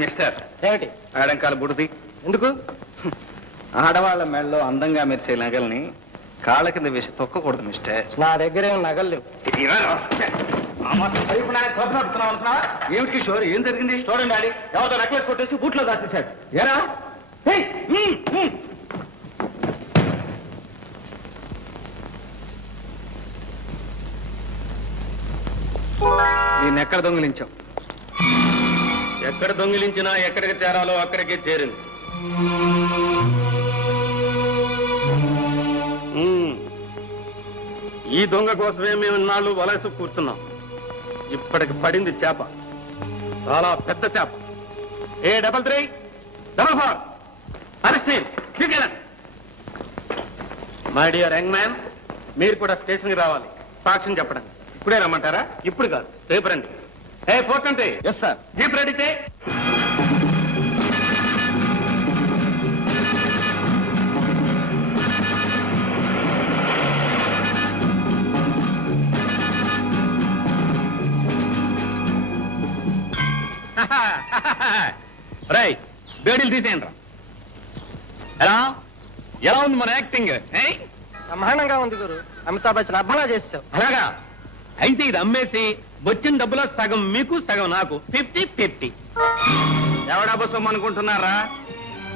Mister ఏమిటి ఆడంకాల బుడిది ఎందుకు? ఆడవాళ్ళ మెడలో అందంగా మెరిసే నగల్ని కాళ్ళ కింద వేసి తొక్కకూడదు మిస్టర్. నా దగ్గర ఏం నగలు లేవు. ఏమిటి కిషోర్, ఏం జరిగింది? చూడండి డాడీ, ఎవరితో నెక్లెస్ కొట్టేసి బూట్లో దాచేశాడు. ఏరా నేను ఎక్కడ దొంగిలించావు? ఎక్కడ దొంగిలించినా ఎక్కడికి చేరాలో అక్కడికే చేరింది. ఈ దొంగ కోసమే మేము ఇన్నాళ్ళు వలస కూర్చున్నాం. ఇప్పటికి పడింది చేప, చాలా పెద్ద చేప. A33 my dear young man, మీరు కూడా స్టేషన్కి రావాలి సాక్ష్యం చెప్పడానికి. ఇప్పుడే రమ్మంటారా? ఇప్పుడు కాదు, రేపు రండి. 420. Yes sir. జీప్ రెడీ చేయి. రై, బేడీలు తీసేయండి రా. ఎలా ఉంది మన యాక్టింగ్? బ్రహ్మాండంగా ఉంది గురు. అమితాబ్ బచ్చన్ అబ్బలా చేసావు. అలాగా అయితే ఇది అమ్మేసి వచ్చిన డబ్బులో సగం మీకు సగం నాకు, 50-50. ఎవడా సొమ్ము అనుకుంటున్నారా?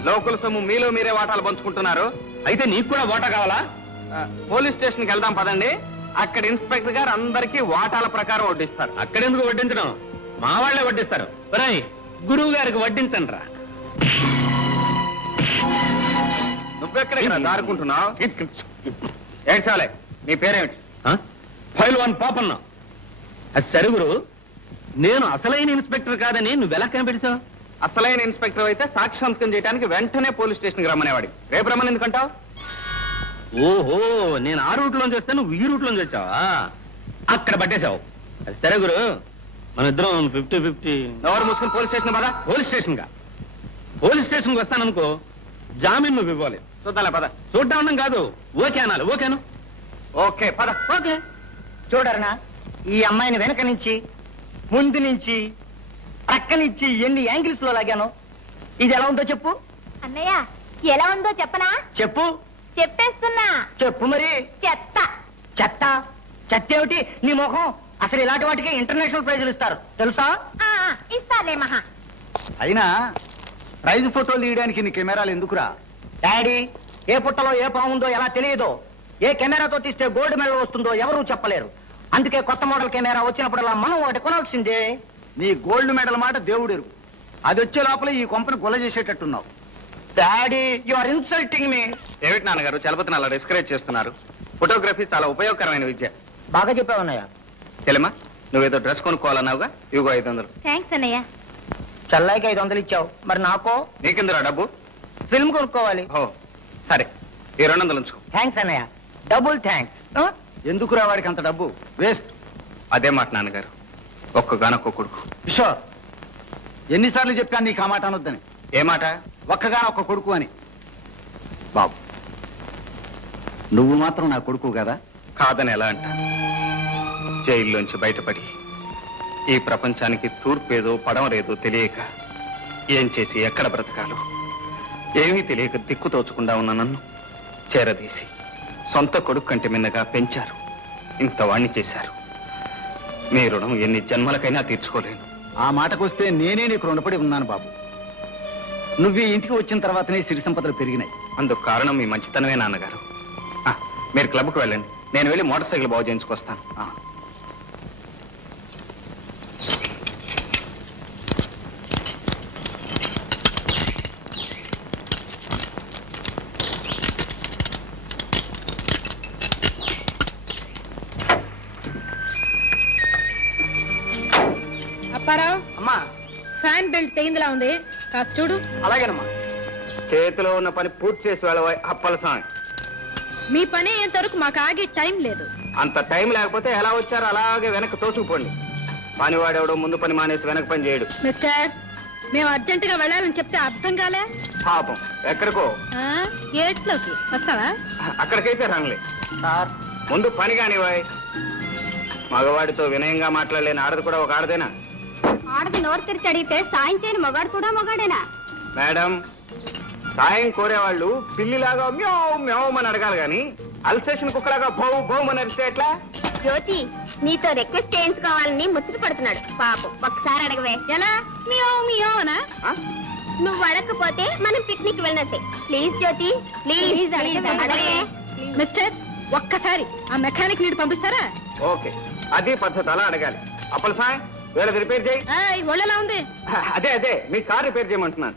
లోకల్ సొమ్ము మీలో మీరే వాటాలు పంచుకుంటున్నారు. అయితే నీకు కూడా ఓటా కావాలా? పోలీస్ స్టేషన్కి వెళ్దాం పదండి. అక్కడ ఇన్స్పెక్టర్ గారు అందరికీ వాటాల ప్రకారం వడ్డిస్తారు. అక్కడెందుకు వడ్డించడం? మా వాళ్లే వడ్డిస్తారు. రై, గురువు గారికి వడ్డించండి రా. నువ్వెక్కడ దారుకుంటున్నావు? ఏడ్చాలే. నీ పేరేమిటి? పైల్వాన్ పాపన్న. అది సరే గురు, నేను అసలైన ఇన్స్పెక్టర్ కాదని నువ్వెలా కనిపెట్టావు? అసలైన ఇన్స్పెక్టర్ అయితే సాక్షి సంతకం చేయడానికి వెంటనే పోలీస్ స్టేషన్కి రమ్మనేవాడి. రేపు రమ్మని ఎందుకంటావు? ఓహో, నేను ఆ రూట్ లోంచి వస్తే నువ్వు ఈ రూట్ లోంచి వచ్చావా? అక్కడ పట్టేశావు. అది సరే గురు, మన ఇద్దరం 50-50. ఎవరు మూసుకుని పోలీస్ స్టేషన్ పద. పోలీస్ స్టేషన్కి వస్తాననుకో, జామీన్ నువ్వు ఇవ్వాలి. చూద్దాలే పద. చూడ్డా ఉండడం కాదు, ఓకే అనాలి. ఓకేను? ఓకే పద. ఓకే. చూడరనా, ఈ అమ్మాయిని వెనక నుంచి, ముందు నుంచి, ప్రక్క నుంచి ఎన్ని యాంగిల్స్ లో లాగాను. ఇది ఎలా ఉందో చెప్పు. అన్నయ్య, ఎలా ఉందో చెప్పనా? చెప్పు. చెప్పేస్తున్నా. చెప్పు మరి. చెత్త. చెత్త? చెత్త ఏమిటి నీ మొహం? అసలు ఇలాంటి వాటికి ఇంటర్నేషనల్ ప్రైజులు ఇస్తారు తెలుసా? ఇస్తాలే మహా. అయినా ప్రైజ్ ఫోటోలు తీయడానికి నీ కెమెరాలు ఎందుకురా? డాడీ, ఏ పుట్టలో ఏ పాముందో ఎలా తెలియదో, ఏ కెమెరాతో తీస్తే గోల్డ్ మెడల్ వస్తుందో ఎవరూ చెప్పలేరు. అందుకే కొత్త మోడల్ కెమెరా వచ్చినప్పుడల్లా మనం ఒకటి కొనాల్సిందే. నీ గోల్డ్ మెడల్ మాట దేవుడెరు. అది వచ్చే లోపల ఈ కొంపని గొల్ల చేసేటట్టున్నావు. Daddy, you are insulting me. ఏమిటి నాన్నగారు చలపతిని అలా డిస్కరేజ్ చేస్తున్నారు? ఫోటోగ్రఫీ చాలా ఉపయోగకరమైన విద్య. బాగా చెప్పావన్నయ్య. తెలియమా, నువ్వేదో డ్రెస్ కొనుక్కోవాలన్నావుగా, ఇవిగో 500. థ్యాంక్స్ అన్నయ్య. చల్లాయికి 500 ఇచ్చావు, మరి నాకో? నీకెందురా డబ్బు? ఫిల్మ్ కొనుక్కోవాలి. ఓ సరే, ఈ 200 ఉంచుకో. థ్యాంక్స్ అన్నయ్య, డబుల్ థ్యాంక్స్. ఎందుకురా వాడికి అంత డబ్బు? వేస్ట్. అదే మాట నాన్నగారు, ఒక్కగానొక్క కొడుకు. కిషోర్, ఎన్నిసార్లు చెప్పాను నీకు ఆ మాట అనొద్దని? ఏ మాట? ఒక్కగానొక్క కొడుకు అని. బాబు, నువ్వు మాత్రం నా కొడుకు కదా? కాదని ఎలా అంటా? జైల్లోంచి బయటపడి ఈ ప్రపంచానికి తూర్పేదో పడమరేదో తెలియక ఏం చేసి ఎక్కడ బ్రతకాలో ఏమీ తెలియక దిక్కు తోచకుండా ఉన్న నన్ను చేరదీసి సొంత కొడుకు కంటే మిన్నగా పెంచారు. ఇంత వాణ్ణి చేశారు. మీ రుణం ఎన్ని జన్మలకైనా తీర్చుకోలేను. ఆ మాటకొస్తే నేనే నీకు రుణపడి ఉన్నాను బాబు. నువ్వు ఈ ఇంటికి వచ్చిన తర్వాతనే సిరి సంపదలు పెరిగినాయి. అందుకు కారణం మీ మంచితనమే నాన్నగారు. మీరు క్లబ్కు వెళ్ళండి, నేను వెళ్ళి మోటార్ సైకిల్ బాగు చేయించుకొస్తాను. అప్పారావు, అమ్మా, ఫ్యాన్ బెల్ట్ తెగిందిలా ఉంది, కాస్త చూడు. అలాగేనమ్మా. చేతిలో ఉన్న పని పూర్తి చేసి వెళ్ళబోయ్ అప్పల స్వామి. మీ పని అయ్యేంత వరకు మాకు ఆగే టైం లేదు. అంత టైం లేకపోతే ఎలా వచ్చారో అలాగే వెనక్కి తోసుకుపోండి. పనివాడెవడో ముందు పని మానేసి వెనక పని చేయడు. మిస్టర్, మేము అర్జెంట్ గా వెళ్ళాలని చెప్తే అర్థం కాలే. పాపం, ఎక్కడికో ఏట్లోకి వస్తావా? అక్కడికైతే రంగులే. ముందు పని కానివాయ్. మగవాడితో వినయంగా మాట్లాడలేని ఆడది కూడా ఒక ఆడదేనా? ఆడది నోరు తెరిచి అడిగితే సాయం చేయని మొగాడు కూడా మొగాడేనా? మేడం, సాయం కోరేవాళ్ళు పిల్లిలాగా మ్యావ్ మ్యావ్ అని అడగాలి గాని అల్సేషన్ కుక్కలాగా భౌ భౌమ్ అని అరిస్తే ఎట్లా? జ్యోతి నీతో రిక్వెస్ట్ చేయించుకోవాలని ముచ్చట పడుతున్నాడు పాపం. ఒక్కసారి అడగవే. ఎలా? మియో మియోనా? నువ్వు అడగకపోతే మనం పిక్నిక్ వెళ్ళినట్టే. ప్లీజ్ జ్యోతి, ప్లీజ్ అడగవే. మిస్టర్, ఒక్కసారి ఆ మెకానిక్ నీడు పంపిస్తారా? ఓకే, అది పద్ధతి, అలా అడగాలి. అప్పల సాయం వీళ్ళది రిపేర్ చేయి. ఒళ్ళెలా ఉంది? అదే మీ కార్ రిపేర్ చేయమంటున్నాను.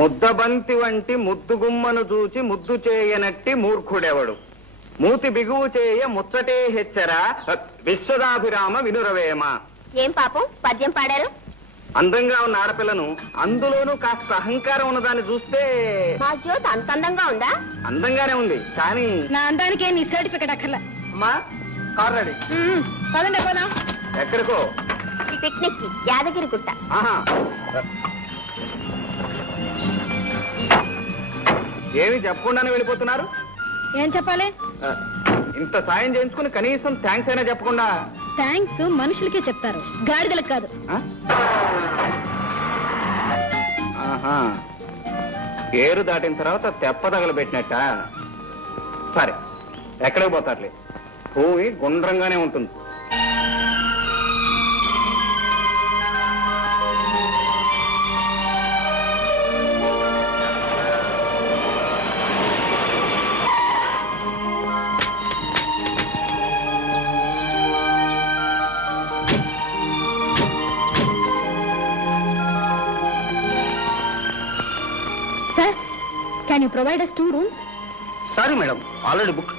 ముద్దబంతి వంటి ముద్దుగుమ్మను చూచి ముద్దు చేయనట్టి మూర్ఖుడెవడు, మూతి బిగువు చేయ ముచ్చటే హెచ్చరా విశ్వదాభిరామ వినురవేమ. ఏం పాపం పద్యం పాడారు? అందంగా ఉన్న ఆడపిల్లను, అందులోనూ కాస్త అహంకారం ఉన్నదాన్ని చూస్తే. మా జ్యోతి అంత అందంగా ఉందా? అందంగానే ఉంది, కానీ నా అందానికే నీ సర్టిఫికెట్ అక్కర్లా. అమ్మా, కార్ రెడీ. పదండి పోదాం. ఎక్కడికో? పిక్నిక్ కి, యాదగిరి గుట్ట. ఆహా, ఏమి చెప్పకుండానే వెళ్ళిపోతున్నారు? ఏం చెప్పాలి? ఇంత సాయం చేయించుకుని కనీసం థ్యాంక్స్ అయినా చెప్పకుండా. థ్యాంక్స్ మనుషులకే చెప్తారు, గాడిదలకు కాదు. ఆహా, ఏరు దాటిన తర్వాత తెప్ప తగలబెట్టినట్ట. సరే, ఎక్కడికి పోతారులే, భూమి గుండ్రంగానే ఉంటుంది. Can you provide us 2 rooms? Sorry madam, already book.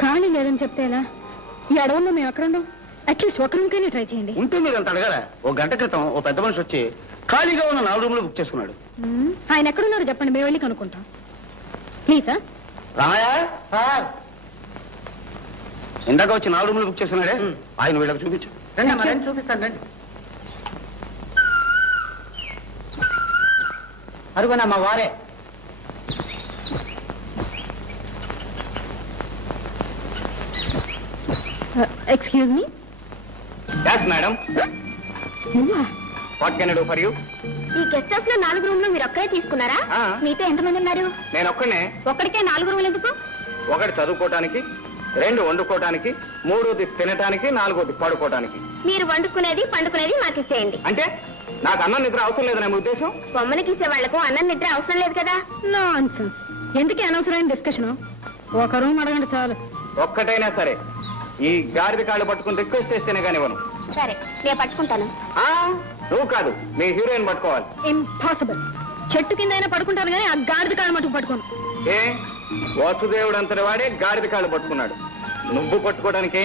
ఖాళీ లేదని చెప్తేలా? ఈ అడవుల్లో మేము ఎక్కడ ఉండం? అట్లీస్ట్ ఒక రూమ్ కైనా ట్రై చేయండి. ఉంటే మీరు అంత అడగారా? ఓ గంట క్రితం ఓ పెద్ద మనిషి వచ్చి ఖాళీగా ఉన్న 4 రూమ్లు బుక్ చేసుకున్నాడు. ఆయన ఎక్కడున్నారో చెప్పండి, మేము వెళ్ళి కనుక్కుంటాం. ప్లీజ్. రామయ్య సార్, ఇందాక వచ్చి 4 రూమ్లు బుక్ చేసుకున్నాడే, ఆయన వీళ్ళకి చూపించు. చూపిస్తాను రండి. అరుగునా మా వారే. Excuse me. Yes, madam. What can I do for you? ఈ గెస్ట్ హౌస్ లో 4 రూమ్లు మీరు ఒక్కరే తీసుకున్నారా? మీతో ఎంతమంది ఉన్నారు? నేను ఒక్కనే. ఒక్కడికే 4 రూమ్లు ఎందుకు? 1 చదువుకోవటానికి, 2 వండుకోవటానికి, 3 తినటానికి, 4 పడుకోవటానికి. మీరు వండుకునేది పండుకునేది మాకు ఇచ్చేయండి. అంటే నాకు అన్నం నిద్ర అవసరం లేదని మీ ఉద్దేశం? బొమ్మలకి ఇచ్చే వాళ్లకు అన్నం నిద్ర అవసరం లేదు కదా. నాన్సెన్స్. ఎందుకే అనవసరమైన డిస్కషన్? ఒక రూమ్ అడగండి చాలు. ఒక్కటైనా సరే, ఈ గాడిద కాళ్ళు పట్టుకుని రిక్వెస్ట్ చేస్తేనే కానివ్వను. సరే, నేను పట్టుకుంటాను. నువ్వు కాదు, మీ హీరోయిన్ పట్టుకోవాలి. ఇంపాసిబుల్. చెట్టు కింద అయినా పడుకుంటాను కానీ ఆ గాడిద కాళ్ళు మటుకు పట్టుకోను. ఏ వాసుదేవుడు అంతటి వాడే గాడిద కాళ్ళు పట్టుకున్నాడు, నువ్వు పట్టుకోవడానికి?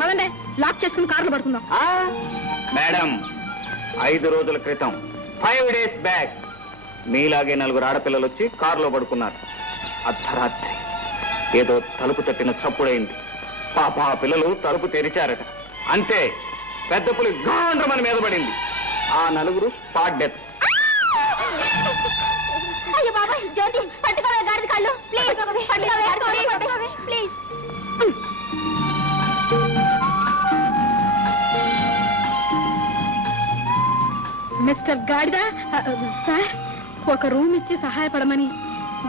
పదండి, లాక్ చేసుకుని కార్లు పడుకుందాం. మేడం, 5 రోజుల క్రితం 5 days బ్యాక్ మీలాగే 4 ఆడపిల్లలు వచ్చి కారులో పడుకున్నారు. అర్ధరాత్రి ఏదో తలుపు తట్టిన చప్పుడైంది. పాప ఆ పిల్లలు తలుపు తెరిచారట. అంతే, పెద్ద పులి గాండ్రమని మీద పడింది. ఆ 4 స్పాట్ డెత్. అయ్యో బాబా, జ్యోతి పట్టుకోవే గాడిద కాళ్ళు ప్లీజ్. పట్టుకోవే ప్లీజ్. మిస్టర్ గాడిద సార్, ఒక రూమ్ ఇచ్చి సహాయపడమని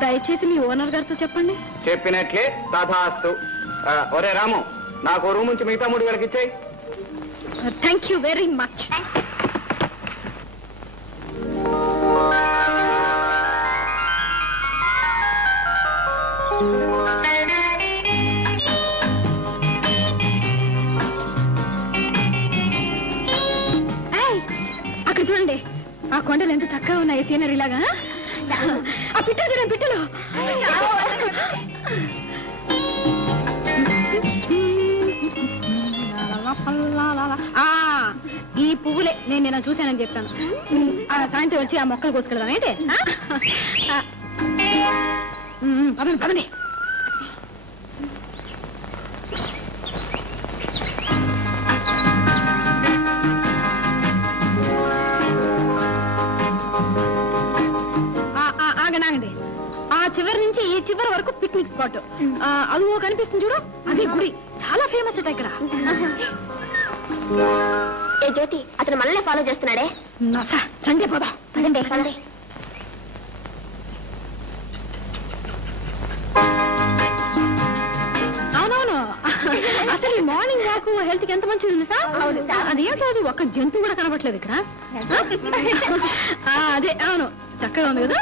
దయచేసి మీ ఓనర్ గారితో చెప్పండి. చెప్పినట్లే తథాస్తు. ఒరే రాము, నాకు రూమ్ నుంచి మిగతా 3 వేలకి ఇచ్చేయి. Thank you very much. అక్కడ చూడండి, ఆ కొండలు ఎంత చక్కగా ఉన్నాయి సీనరీ లాగా. ఆ పిట్టలు చూడండి, పిట్టలు. ఈ పువ్వులే నేను చూశానని చెప్పాను. సాయంత్రం వచ్చి ఆ మొక్కలు కోసుకెళ్దాం ఏంటి? పదండి పదండి. ఆగండి, ఆ చివరి నుంచి ఈ చివరి వరకు పిక్నిక్ స్పాట్. అదిగో కనిపిస్తుంది చూడు, అదే గుడి, చాలా ఫేమస్ అట ఇక్కడ. ఏ జ్యోతి, అతను మనల్ని ఫాలో చేస్తున్నాడే. రండి పోదా, పదండి పదండి. అవునవును, అసలు ఈ మార్నింగ్ వాక్ హెల్త్ కి ఎంత మంచిది సార్. అదేం కాదు, ఒక్క జంతువు కూడా కనబట్లేదు ఇక్కడ. అదే అవును, చక్కగా ఉంది కదా.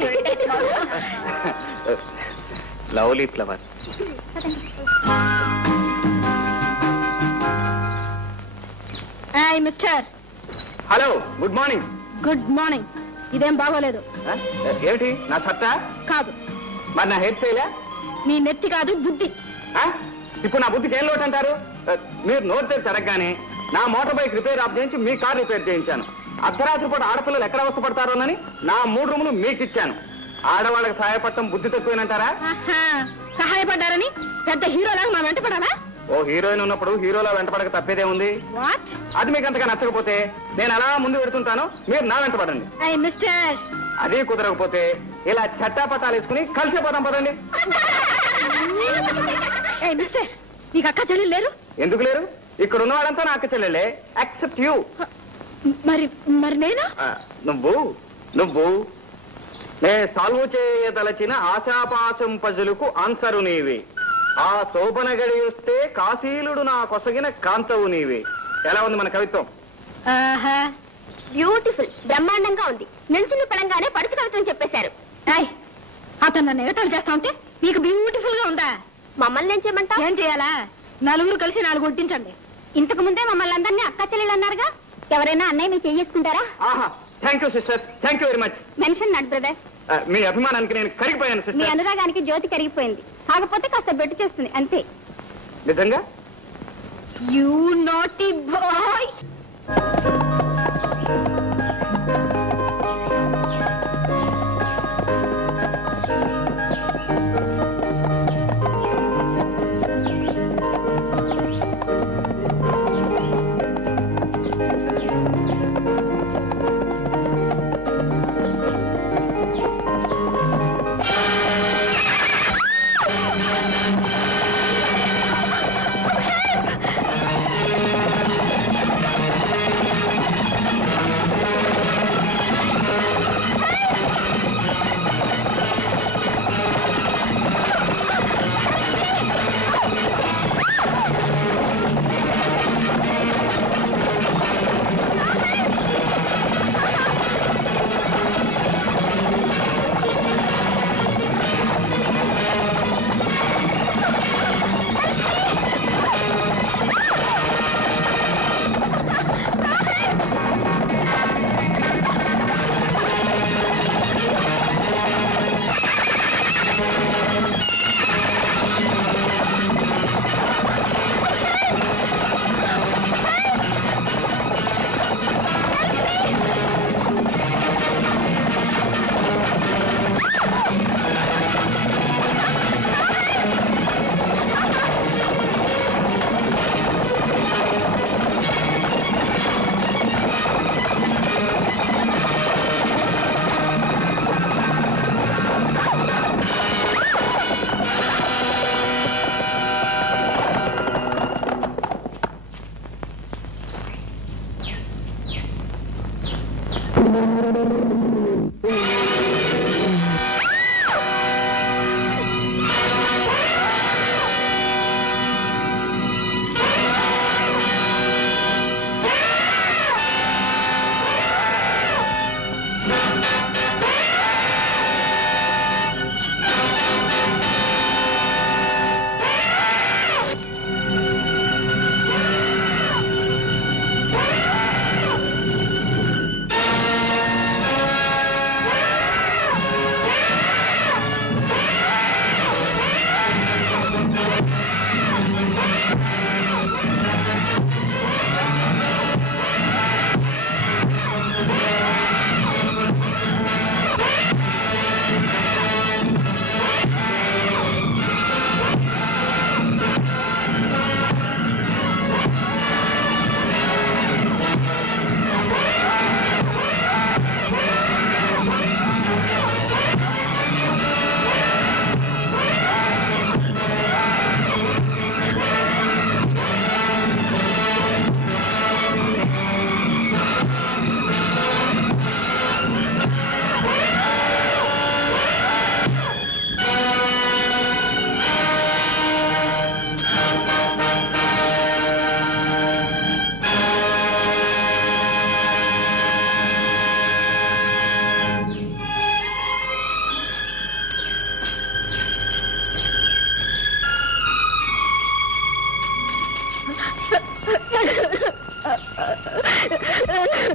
Lovely flower. Mister. Hello, good morning. Good morning. ఇదేం బాగోలేదు. ఏమిటి నా సత్తా? కాదు. మరి నా హెయిర్ స్టైలా? నీ నెత్తి కాదు, బుద్ధి. ఇప్పుడు నా బుద్ధికి ఏం లోటు అంటారు? మీరు నోట్ తెరిచి జరగగానే నా మోటార్ బైక్ రిపేర్ ఆఫ్ చేయించి మీ కార్ రిపేర్ చేయించాను. అర్ధరాత్రి పూట ఆడపిల్లలు ఎక్కడ అవస్థపడతారోనని నా 3 రూములు మీకు ఇచ్చాను. ఆడవాళ్ళకి సహాయపడటం బుద్ధి తక్కువేనంటారా? సహాయపడ్డారని పెద్ద హీరోలాగా మా వెంట పడాలా? ఓ హీరోయిన్ ఉన్నప్పుడు హీరోలా వెంటపడక తప్పేదే ఉంది. వాట్? అది మీకు అంతగా నచ్చకపోతే నేను అలా ముందు పెడుతుంటాను, మీరు నా వెంట పడండి. మిస్టర్. అదే కుదరకపోతే ఇలా చట్టాపట్టాలు వేసుకుని కలిసిపోదాం పదండి. మిస్టర్, నీకు అక్క చెల్లెలు లేరు? ఎందుకు లేరు? ఇక్కడ ఉన్న వాళ్ళంతా నా అక్క చెల్లెలే, యాక్సెప్ట్ యూ. మరి మరి నేను? నువ్వు నే సాల్వ్ చేయదలచిన ఆశాపాశం పజులకు ఆన్సరు నీవి. ఆ శోభన గడి వస్తే కాశీలుడు నా కొసగిన కాంతవు నీవి. ఎలా ఉంది మన కవిత్వం? బ్యూటిఫుల్, బ్రహ్మాండంగా ఉంది. నిల్చుని పడంగానే పడుచు కవిత్వం చెప్పేశారు. అతను నన్ను ఎగతాళి చేస్తా ఉంటే నీకు బ్యూటిఫుల్ గా ఉందా? మమ్మల్ని ఏం చేయమంటా? ఏం చేయాలా? నలుగురు కలిసి 4 కొట్టించండి. ఇంతకు ముందే మమ్మల్ని అందరినీ అక్క చెల్లెలు అన్నారుగా. ఎవరైనా అన్నయ్య మీరు చేసుకుంటారా? Thank you sister, thank you very much. Mention not brother. మీ అభిమానానికి నేను కరిగిపోయాను మీ సిస్టర్. అనురాగానికి జ్యోతి కరిగిపోయింది, కాకపోతే కాస్త బెట్టు చేస్తుంది అంతే. నిజంగా? You naughty boy.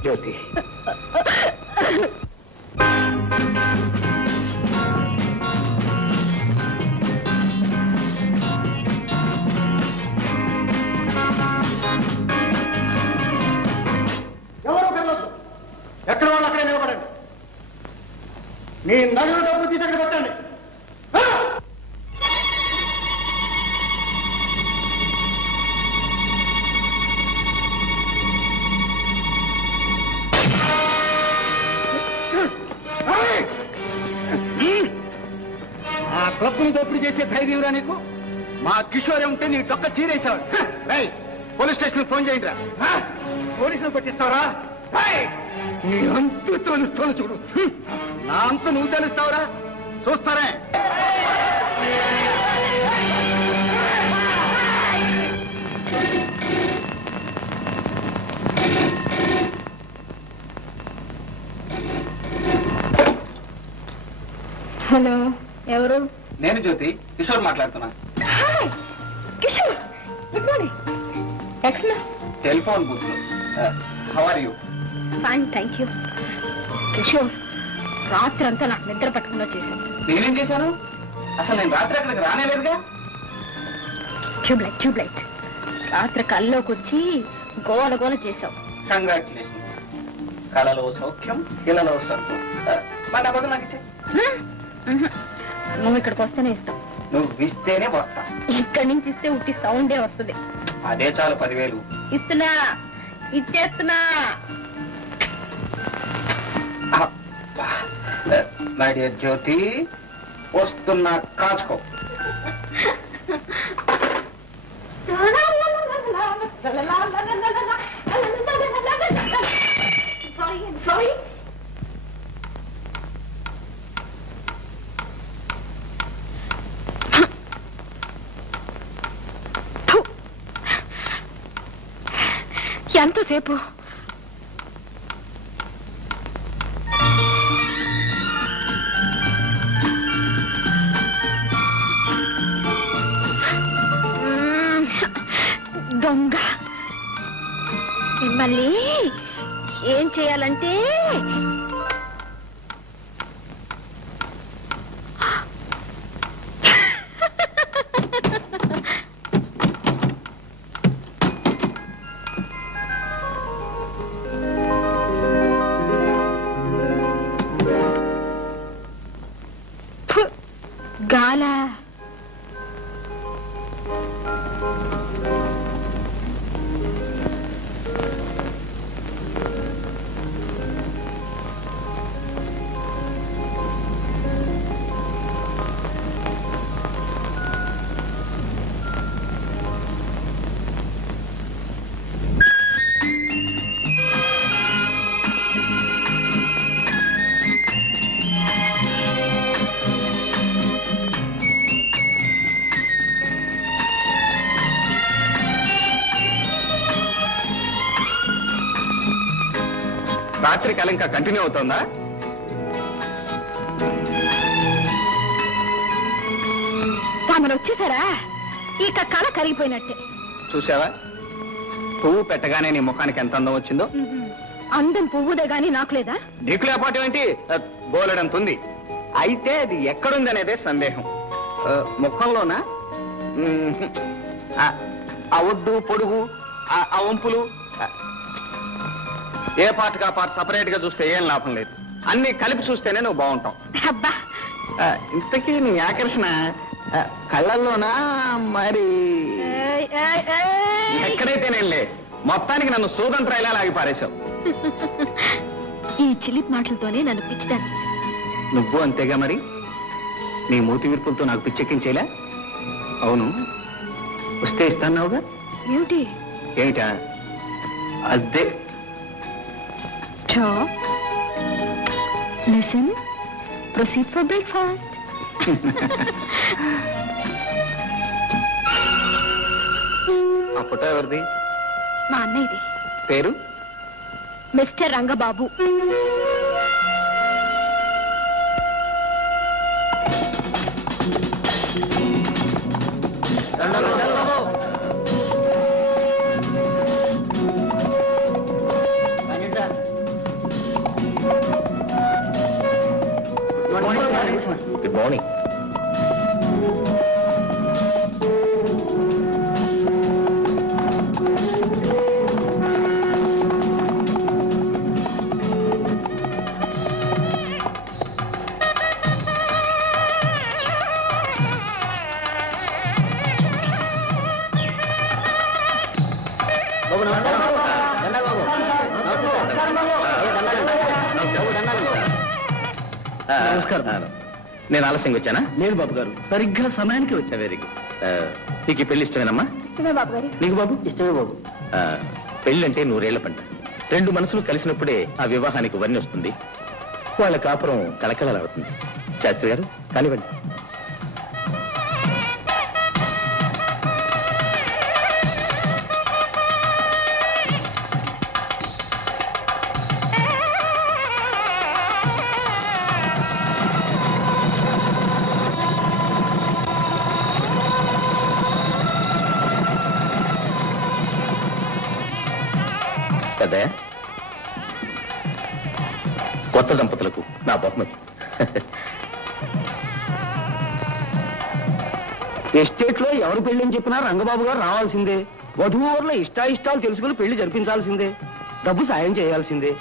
జ్యోతి ఎవరు పిల్లలు ఎక్కడ వాళ్ళు అక్కడే నిలబడండి. మీ నగలు డబ్బు తీసి అక్కడ పెట్టండి. ఆ క్లబ్ని దోపిడీ చేసే ధైర్యంరా నీకు? మా కిషోరే ఉంటే నీ డొక్క చీరేసాడు. పోలీస్ స్టేషన్ ఫోన్ చేయండి రా. పోలీసులు పట్టిస్తావరా? నీ అంతు తెలుస్తాను చూడు. నా అంతు నువ్వు తెలుస్తావురా? చూస్తారే. హలో, ఎవరు? నేను జ్యోతి, కిషోర్ మాట్లాడుతున్నా. Kishore, good morning. ఎక్కడ? టెలిఫోన్ బూత్ లో. How are you? Fine, thank you. Kishore, రాత్రి అంతా నాకు నిద్ర పట్టకుండా చేశాను. నేనేం చేశాను? అసలు నేను రాత్రి అక్కడికి రానేలేదుగా. ట్యూబ్లైట్ రాత్రి కల్లోకి వచ్చి గోల గోల చేశావు. కంగ్రాచులేషన్స్. కళలో సౌఖ్యం, ఇళ్లలో సౌఖ్యం. మా డబ్బు నాకు ఇచ్చే. నువ్వు ఇక్కడికి వస్తేనే ఇస్తావు. నువ్వు ఇస్తేనే వస్తా. ఇక్కడి నుంచి ఇస్తే ఉట్టి సౌండే వస్తుంది. అదే చాలు 10,000. ఇస్తున్నా, ఇచ్చేస్తున్నా. మై డియర్ జ్యోతి, వస్తున్నా, కాచుకో. సారీ. ఎంతసేపు? దొంగ. మిమ్మల్ని ఏం చేయాలంటే గాల. రాత్రి కళ ఇంకా కంటిన్యూ అవుతుందా? తామను వచ్చేసారా? ఇక కళ కరిగిపోయినట్టే. చూసావా, పువ్వు పెట్టగానే నీ ముఖానికి ఎంత అందం వచ్చిందో. అందం పువ్వుదే గాని నాకు లేదా? నీకు లేకపోవటం ఏంటి? బోలెడంతుంది. అయితే అది ఎక్కడుంది అనేదే సందేహం. ముఖంలోనా? ఆ ఒడ్డు పొడుగు, ఆ వంపులు, ఏ పార్ట్గా పార్ట్ సపరేట్ గా చూస్తే ఏం లాభం లేదు. అన్ని కలిపి చూస్తేనే నువ్వు బాగుంటావు. అబ్బా, ఇంతకీ నీ ఆకర్షణ కళ్ళల్లోనా మరి ఎక్కడైతేనేలే, మొత్తానికి నన్ను సూదంత్రాయిలా లాగి పారేశావు. ఈ చిలిప్ మాటలతోనే నన్ను పిచ్చిదాన్ని. నువ్వు అంతేగా మరి. నీ మూతి విరుపులతో నాకు పిచ్చెక్కించేలా. అవును, వస్తే ఇస్తాన్నావుగా. ఏమిటి? ఏమిటా? అదే. Stop. Listen. Proceed for breakfast. ఆ ఫోటో ఎవరిది? మా అన్నయ్యది. పేరు? మిస్టర్ రంగబాబు. నమస్కారం. నేను ఆలస్యంగా వచ్చానా? లేదు బాబు గారు, సరిగ్గా సమయానికి వచ్చా. Very good. నీకు ఈ పెళ్లి ఇష్టమేనమ్మా? ఇష్టమే బాబు గారు. నీకు బాబు? ఇష్టమే బాబు. పెళ్లి అంటే 100 ఏళ్ల పంట. 2 మనసులు కలిసినప్పుడే ఆ వివాహానికి వర్ణి వస్తుంది, వాళ్ళ కాపురం కలకలలాడుతుంది. శాస్త్రి గారు కానివ్వండి. కదా కొత్త దంపతులకు నా బహుమతి. ఎస్టేట్ లో ఎవరు పెళ్లి అని చెప్పినా రంగబాబు గారు రావాల్సిందే. వధువుల ఇష్టాయిష్టాలు తెలుసుకుని పెళ్లి జరిపించాల్సిందే. డబ్బు సాయం చేయాల్సిందే.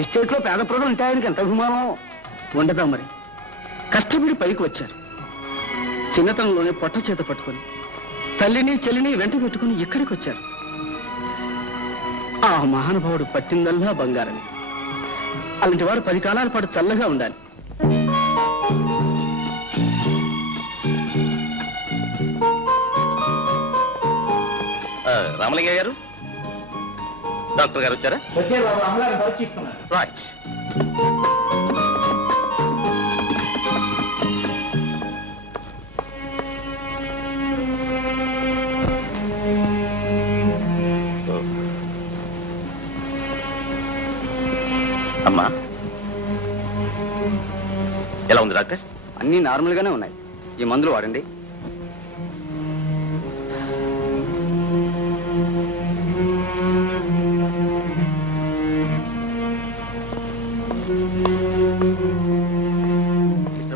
ఎస్టేట్ లో పేద ప్రజలు ఉంటే ఆయనకి ఎంత అభిమానం ఉండదా మరి. కష్టపడి పైకి వచ్చారు. చిన్నతనంలోనే పొట్ట చేత పట్టుకొని తల్లిని చెల్లిని వెంట పెట్టుకుని ఇక్కడికి వచ్చారు. ఆ మహానుభావుడు పట్టిందల్లా బంగారని. అలాంటి వారు 10 కాలాల పాటు చల్లగా ఉండాలి. రామలింగయ్య గారు, డాక్టర్ గారు వచ్చారా? రైట్. అమ్మా, ఎలా ఉంది డాక్టర్? అన్నీ నార్మల్ గానే ఉన్నాయి. ఈ మందులు వాడండి.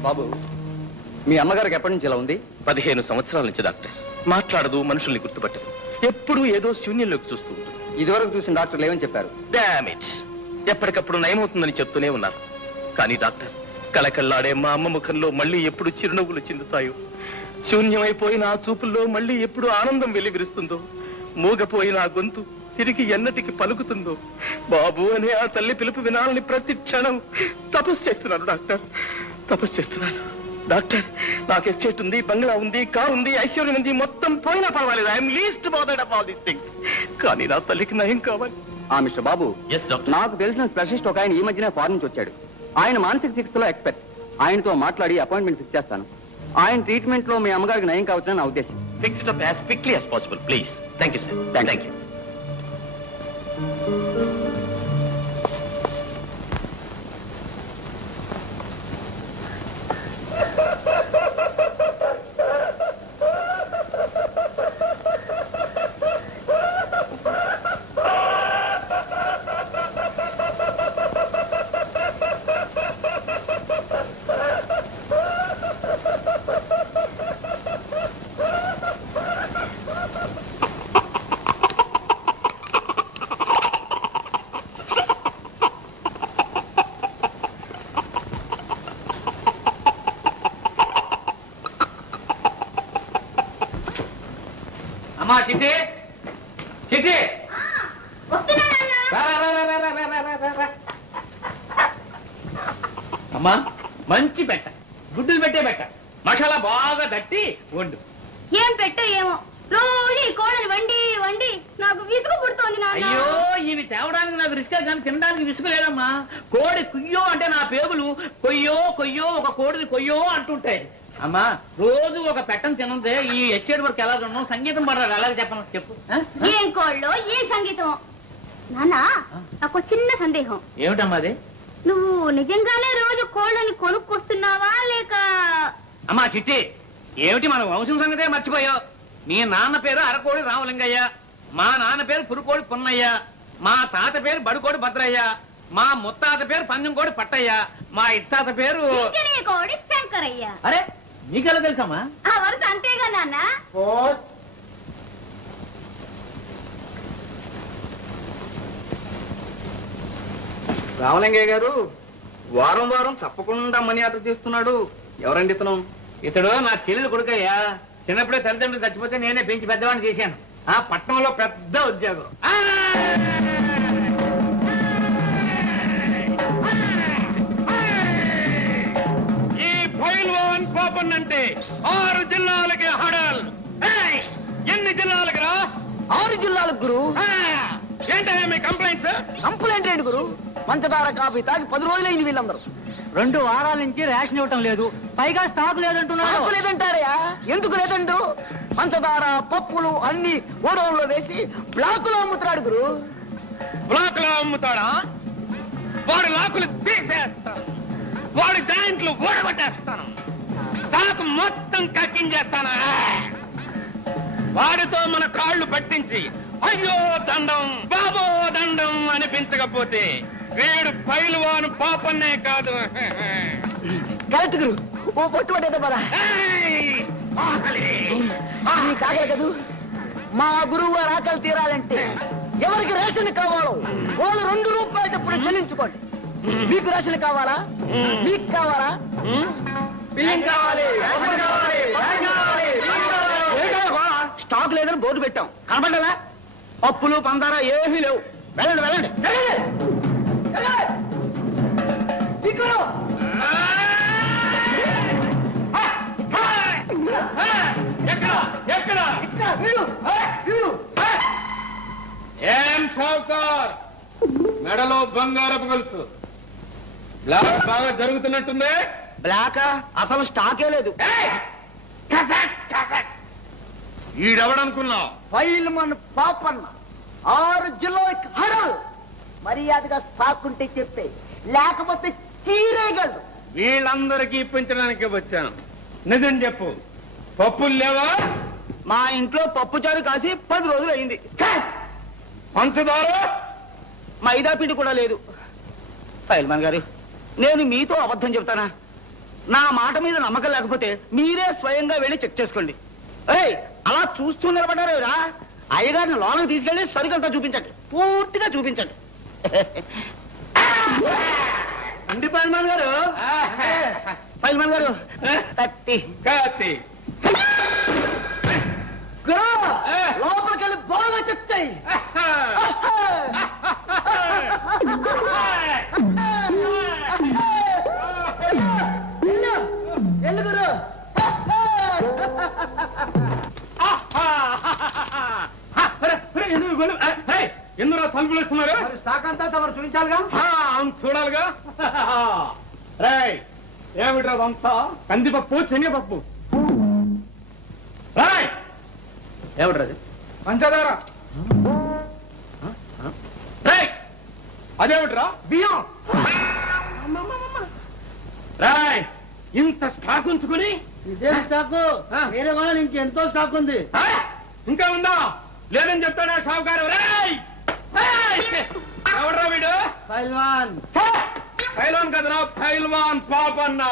బాబు, మీ అమ్మగారికి ఎప్పటి నుంచి ఇలా ఉంది? 15 సంవత్సరాల నుంచి డాక్టర్. మాట్లాడదు, మనుషుల్ని గుర్తుపట్టదు, ఎప్పుడూ ఏదో శూన్యంలోకి చూస్తూ ఉంటుంది. ఇదివరకు చూసిన డాక్టర్లు ఏమని చెప్పారు? డామేజ్. ఎప్పటికప్పుడు నయమవుతుందని చెప్తూనే ఉన్నారు. కానీ డాక్టర్, కళకళ్ళాడే మా అమ్మ ముఖంలో మళ్ళీ ఎప్పుడు చిరునవ్వులు చిందుతాయో, శూన్యమైపోయిన ఆ చూపుల్లో మళ్ళీ ఎప్పుడు ఆనందం వెలివిరుస్తుందో, మూగపోయిన ఆ గొంతు తిరిగి ఎన్నటికి పలుకుతుందో, బాబు అనే ఆ తల్లి పిలుపు వినాలని ప్రతి క్షణం తపస్సు చేస్తున్నాను డాక్టర్, తపస్సు చేస్తున్నాను. డాక్టర్, నాకు ఎస్టేట్ ఉంది, బంగ్లా ఉంది, కారు ఉంది, ఐశ్వర్యం ఉంది, మొత్తం పోయినా పర్వాలేదు. I'm least bothered of all these things. కానీ నా తల్లికి నయం కావాలి. మిస్టర్ బాబు, నాకు తెలిసిన స్పెషలిస్ట్ ఒక ఆయన ఈ మధ్యనే ఫారెన్ నుంచి వచ్చాడు. ఆయన మానసిక చికిత్సలో ఎక్స్పర్ట్. ఆయనతో మాట్లాడి అపాయింట్మెంట్ ఫిక్స్ చేస్తాను. ఆయన ట్రీట్మెంట్ లో మీ అమ్మగారికి నయం కావచ్చని నా ఉద్దేశం. Fix it up as quickly as possible, please. Thank you, sir. Thank you. అమ్మా చిట్టి, చిట్టి, అమ్మా మంచి పెట్ట, గుడ్డులు పెట్టే పెట్ట, మసాలా బాగా తట్టి వండు. ఏం పెట్టో ఏమో, రోజు ఈ కోడలు వండి వండి నాకు విసుగు పుడుతోంది నాన్న. అయ్యో, ఇవి తేవడానికి నాకు రిస్కే కానీ తినడానికి విసుగు లేదమ్మా. కోడి కుయ్యో అంటే నా పేగులు కొయ్యో కొయ్యో, ఒక కోడిని కొయ్యో అంటుంటాయి. అమ్మా, రోజు ఒక పెట్టం తినందే ఈ ఎస్టేట్ వర్క్ ఎలా ఉన్నాం, సంగీతం పడరాదు, అలాగే చెప్పను చెప్పు. ఏం కోళ్ళో ఏం సంగీతం. నాన్న, నాకు చిన్న సందేహం. ఏమిటమ్మా అది? నువ్వు నిజంగానే రోజు కోళ్ళని కొనుక్కొస్తున్నావా లేక? అమ్మా చిట్టి, ఏమిటి మన వంశం సంగతే మర్చిపోయావు. మీ నాన్న పేరు అరకోడి రామలింగయ్య, మా నాన్న పేరు పురుకోడి పున్నయ్య, మా తాత పేరు బడుకోడి భద్రయ్య, మా ముత్తాత పేరు పంజంకోడి పట్టయ్య, మా ఇత్తాత పేరు కోడి శంకరయ్య. అరే, నీకెలా తెలుసమ్మా? ఆ వరకు అంతేగా నాన్న. రామలింగయ్య గారు వారం వారం తప్పకుండా మనీ ఆర్డర్ చేస్తున్నాడు. ఎవరండి ఇతను? ఇతడు నా చెల్లెలు కొడుకయ్యా. చిన్నప్పుడే తల్లిదండ్రులు చచ్చిపోతే నేనే పెంచి పెద్దవాడిని చేశాను. ఆ పట్టణంలో పెద్ద ఉద్యోగం. ఈ పైల్వాన్ పాపన్ అంటే 6 జిల్లాలకి హడల్. ఎన్ని జిల్లాలకి రా? 6 జిల్లాలకు గురు. ఏంటయ్యా మీ కంప్లైంట్స్? కంప్లైంట్ ఏంటి గురు? పంచదార కాఫీ తాగి 10 రోజులైంది వీళ్ళందరూ. 2 వారాల నుంచి రేషన్ ఇవ్వటం లేదు, పైగా స్టాక్ లేదంటున్నారు. స్టాకు లేదంటారయా? ఎందుకు లేదండు? పంచదార పప్పులు అన్ని గోడౌన్లో వేసి బ్లాకులో అమ్ముతున్నాడు గురు. బ్లాక్ లో అమ్ముతాడా? వాడి లాకులు తీసేస్తాను, వాడి జాయింట్లు ఊడగొట్టేస్తాను, స్టాక్ మొత్తం కక్కించేస్తాను. వాడితో మన కాళ్ళు పట్టించి అయ్యో దండం బాబో దండం అనిపించకపోతే వీడు పైల్వాన్ పాపన్నే కాదు. కరెక్ట్ గురు. ఓ పొట్టు పట్టేదా పదా కాగల కదూ. మా గురువు గారు ఆకలి తీరాలంటే ఎవరికి రేషన్ కావాలో వాళ్ళు 2 రూపాయలు చొప్పున చెల్లించుకోండి. మీకు రేషన్ కావాలా? మీకు కావాలా? స్టాక్ లేదని బోర్డు పెట్టాం, కనబడ్డా? పప్పులు పందారా ఏమీ లేవు. వెళ్ళండి వెళ్ళండి. ఏం షావుకార్, మెడలో బంగారపు గొలుసు, బ్లాక్ బాగా జరుగుతున్నట్టుంది. బ్లాక్ అసలు స్టాకే లేదు. ఈడెవడనుకున్నావు? ఫైల్మన్ పాపన్న 6 జిల్లాలకు హడల్. మర్యాదగా స్టాక్ ఉంటే చెప్తే, లేకపోతే చీరేయగలడు. వీళ్ళందరికీ ఇప్పించడానికి వచ్చాను. నిజం చెప్పు, పప్పులు లేవా? మా ఇంట్లో పప్పు చారు కాసి 10 రోజులు అయింది. పంచదార మైదా పిండి కూడా లేదు. ఫైల్మన్ గారు, నేను మీతో అబద్ధం చెప్తానా? నా మాట మీద నమ్మకం లేకపోతే మీరే స్వయంగా వెళ్ళి చెక్ చేసుకోండి. అలా చూస్తూ నిలబడ్డారా? అయ్యగారిని లోనకు తీసుకెళ్లి సరుకంతా చూపించండి, పూర్తిగా చూపించండి. అండి ఫైల్మన్ గారు. ఫైల్మన్ గారు, కత్తి కాతి లోపలికెళ్ళి బాగా చెప్తాయి. ఎల్లుగురు ఎందులో తలుపులు ఇస్తున్నారు? స్టాక్ అంతా తమరు చూపించాలిగా. చూడాలిగా. రాయ్, ఏమిట్రా అంతా? కందిపప్పు శనగపప్పు. రాయ్, ఏమిట్రది? పంచదార. రాయ్, అదేమిట్రా? బియ్యం. రాయ్, ఇంత స్టాక్ ఉంచుకుని ఇదే స్టాక్, వేరే వాళ్ళ నుంచి ఎంతో స్టాక్ ఉంది. ఇంకా ఉందా? లేదని చెప్తాడా షావుకారు? రాయ్, ఎవడ్రా వీడు? పైల్వాన్. పైల్వాన్ కదరా, పైల్వాన్ పాపన్న.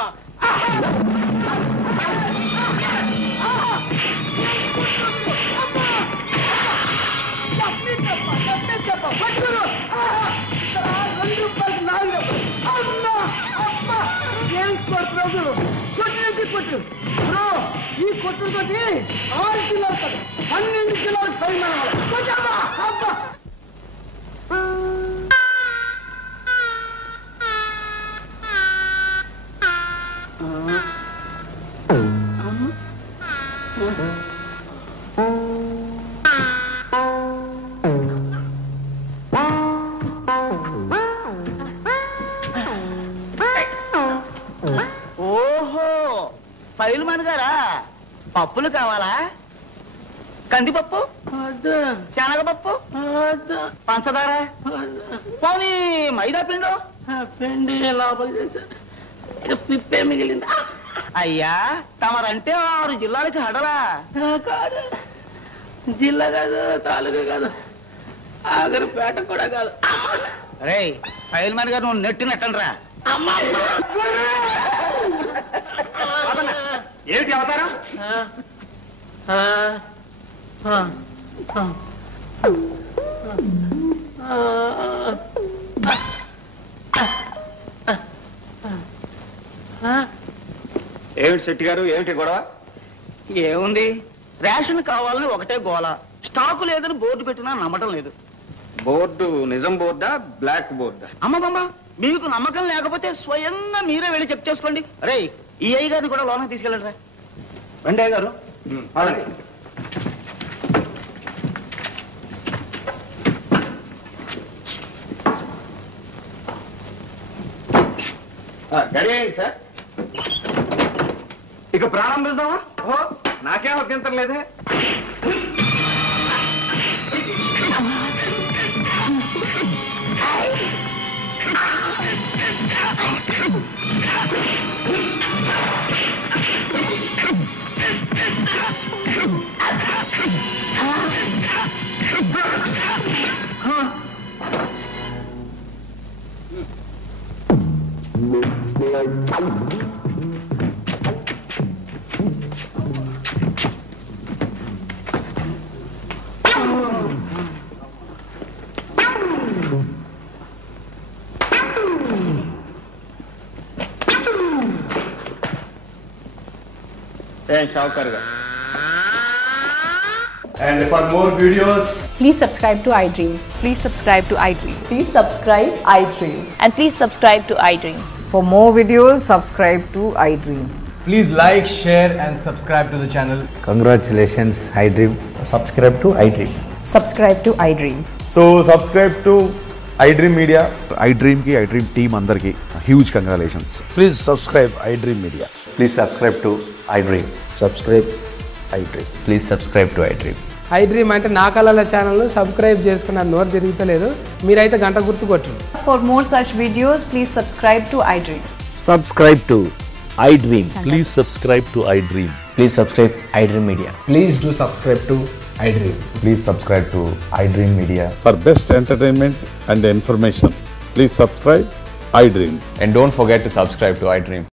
ఈ కొట్టుతో 6 కిలోలు కాదు, 12 కిలోలు పరిమాణం. ఓహో, ఫైల్మన్ గారా? పప్పులు కావాలా? కందిపప్పు, శనగపప్పు, పంచదార, పోనీ మైదా పిండు. పిండి లోపల చేశారు, పిప్పే మిగిలింది. అయ్యా, తమరంటే 6 జిల్లాలకి హడలా? కాదు, జిల్లా కాదు, తాలూకా కాదు, ఆగరిపేట కూడా కాదు. రే ఫైల్మన్ గారు, నువ్వు నెట్టినట్టనరా? ఏమిటి అవతారం? ఏమిటి శెట్టి గారు, ఏమిటి గొడవ? ఏముంది, రేషన్ కావాలని ఒకటే గోల. స్టాకు లేదని బోర్డు పెట్టినా నమ్మటం లేదు. బోర్డు నిజం బోర్డా బ్లాక్ బోర్డా? అమ్మమ్మ, మీకు నమ్మకం లేకపోతే స్వయంగా మీరే వెళ్ళి చెక్ చేసుకోండి. రే, ఈ అయ్య గారిని కూడా లోనకి తీసుకెళ్ళండి. రండి అయ్య గారు. గడి అయింది సార్. ఇక ప్రారంభిద్దామా? ఓ నాకేం అభ్యంతరం లేదే. షావుకారుగా. And for more videos, Please subscribe to iDream. Please subscribe to iDream. Please subscribe iDream. And please subscribe to iDream. For more videos, subscribe to iDream. please like, share and subscribe to the channel. Congratulations, iDream. Subscribe to iDream. Subscribe to iDream. So subscribe to iDream Media. iDream ki iDream team andarki huge congratulations. Please subscribe iDream Media. Please subscribe to iDream. Subscribe iDream. Please subscribe to iDream. iDream అంటే నా కళల channel subscribe చేసుకున్న నోరు తిరుగుతలేదు. మీరైతే గంట గుర్తు కొట్టండి. For more such videos, please subscribe to iDream. Subscribe to iDream. Please subscribe to iDream. Please subscribe iDream Media. Please do subscribe to iDream. Please subscribe to iDream Media. For best entertainment and information, please subscribe iDream. And don't forget to subscribe to iDream.